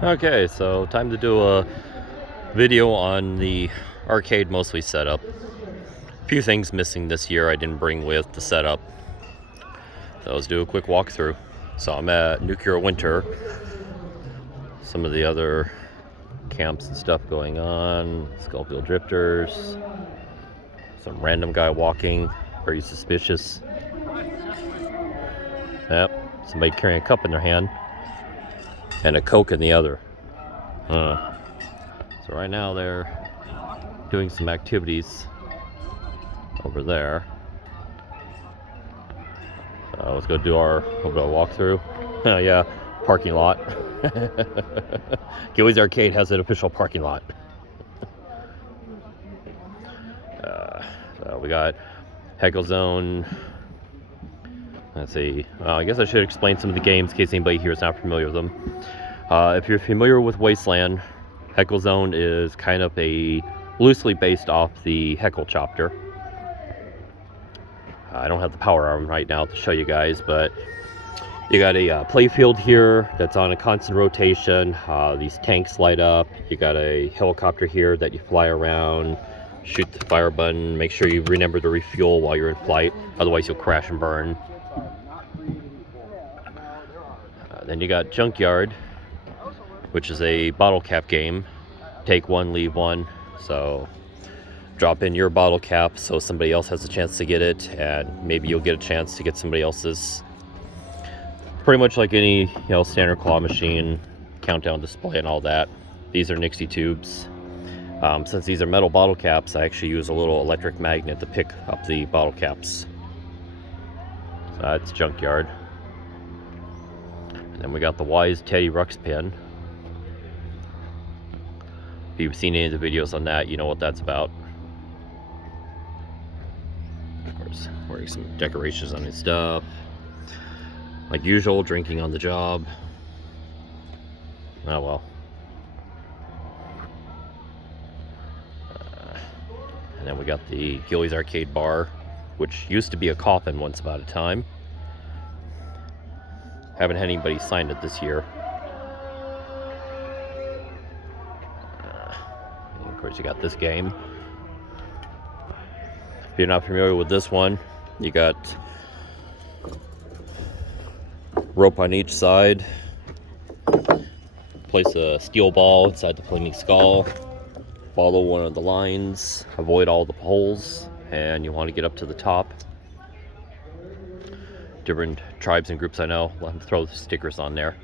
Okay, so time to do a video on the arcade mostly setup. A few things missing this year I didn't bring with the setup. So let's do a quick walkthrough. So I'm at Nuclear Winter. Some of the other camps and stuff going on. Skullfield Drifters. Some random guy walking, very suspicious. Yep, somebody carrying a cup in their hand and a Coke in the other. So right now they're doing some activities over there. Let's go do our little bit of walkthrough. Yeah, parking lot. Ghillie's Arcade has an official parking lot. So we got Heckle Zone. Let's see. I guess I should explain some of the games in case anybody here is not familiar with them. If you're familiar with Wasteland, Heckle Zone is kind of a loosely based off the Heckle Chopper. I don't have the power arm right now to show you guys, but you got a playfield here that's on a constant rotation. These tanks light up. You got a helicopter here that you fly around, shoot the fire button, make sure you remember to refuel while you're in flight, otherwise you'll crash and burn. Then you got Junkyard, which is a bottle cap game. Take one, leave one. So drop in your bottle cap so somebody else has a chance to get it, and maybe you'll get a chance to get somebody else's. Pretty much like any standard claw machine, countdown display and all that. These are Nixie tubes. Since these are metal bottle caps, I actually use a little electric magnet to pick up the bottle caps. So that's Junkyard. And then we got the Wise Teddy Ruxpin. If you've seen any of the videos on that, you know what that's about. Of course, wearing some decorations on his stuff. Like usual, drinking on the job. Oh well. And then we got the Ghillie's Arcade Bar, which used to be a coffin once upon a time. Haven't had anybody sign it this year. And of course, you got this game. If you're not familiar with this one, you got rope on each side. Place a steel ball inside the flaming skull. Follow one of the lines. Avoid all the poles, and you want to get up to the top. Different tribes and groups I know, let them throw stickers on there.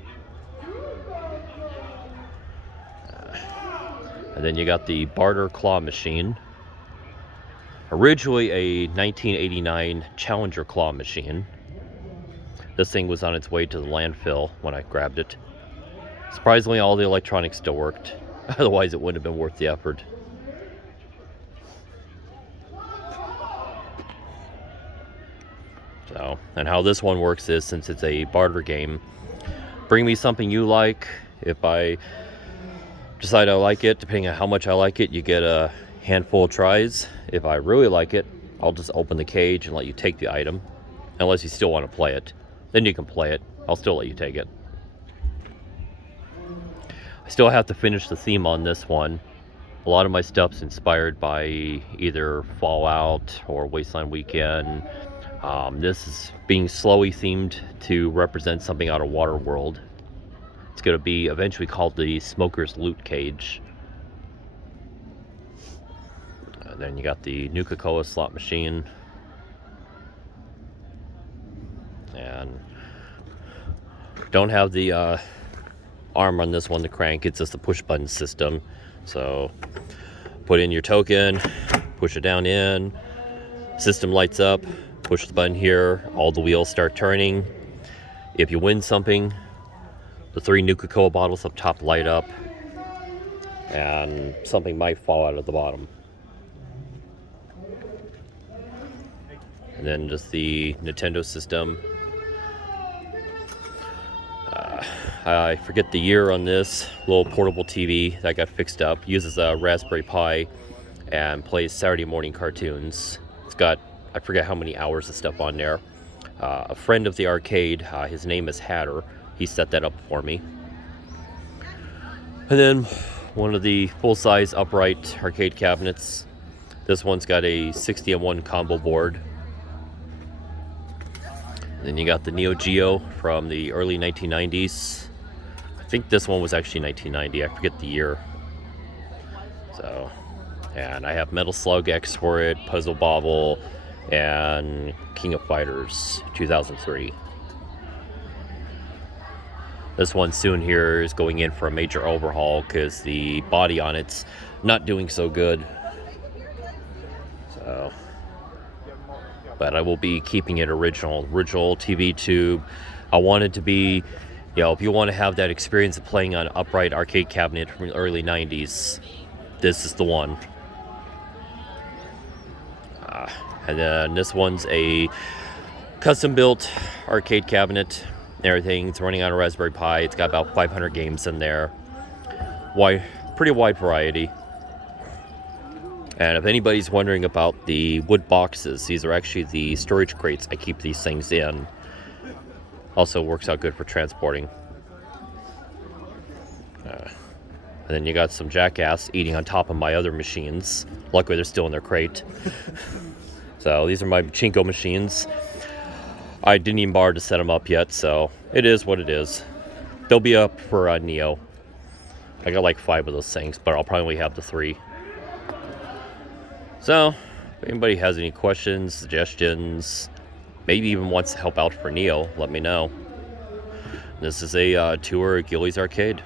And then you got the Barter Claw Machine. Originally a 1989 Challenger claw machine. This thing was on its way to the landfill when I grabbed it. Surprisingly, all the electronics still worked. Otherwise, it wouldn't have been worth the effort. So, and how this one works is, since it's a barter game, bring me something you like. If I decide I like it, depending on how much I like it, you get a handful of tries. If I really like it, I'll just open the cage and let you take the item. Unless you still want to play it. Then you can play it. I'll still let you take it. I still have to finish the theme on this one. A lot of my stuff's inspired by either Fallout or Wasteland Weekend. This is being slowly themed to represent something out of Waterworld. It's going to be eventually called the Smoker's Loot Cage. And then you got the Nuka-Cola slot machine. And don't have the arm on this one to crank. It's just a push button system. So put in your token, push it down in, system lights up, push the button here, all the wheels start turning. If you win something, the 3 Nuka-Cola bottles up top light up, and something might fall out of the bottom. And then just the Nintendo system. I forget the year on this little portable TV that got fixed up. Uses a Raspberry Pi and plays Saturday morning cartoons. It's got, I forget how many hours of stuff on there. A friend of the arcade, his name is Hatter, he set that up for me. And then one of the full-size upright arcade cabinets. This one's got a 60-in-1 combo board. Then you got the Neo Geo from the early 1990s. I think this one was actually 1990. I forget the year. So, and I have Metal Slug X for it, Puzzle Bobble, and King of Fighters 2003. This one soon here is going in for a major overhaul because the body on it's not doing so good. So, but I will be keeping it original TV tube. I want it to be, if you want to have that experience of playing on an upright arcade cabinet from the early 90s, this is the one. And then this one's a custom built arcade cabinet. Everything. It's running on a Raspberry Pi. It's got about 500 games in there. Pretty wide variety. And if anybody's wondering about the wood boxes, these are actually the storage crates I keep these things in. Also works out good for transporting. And then you got some jackass eating on top of my other machines. Luckily, they're still in their crate. So these are my Pachinko machines. I didn't even bother to set them up yet, so it is what it is. They'll be up for Neo. I got like 5 of those things, but I'll probably have the 3. So, if anybody has any questions, suggestions, maybe even wants to help out for Neo, let me know. This is a tour of Ghillie's Arcade.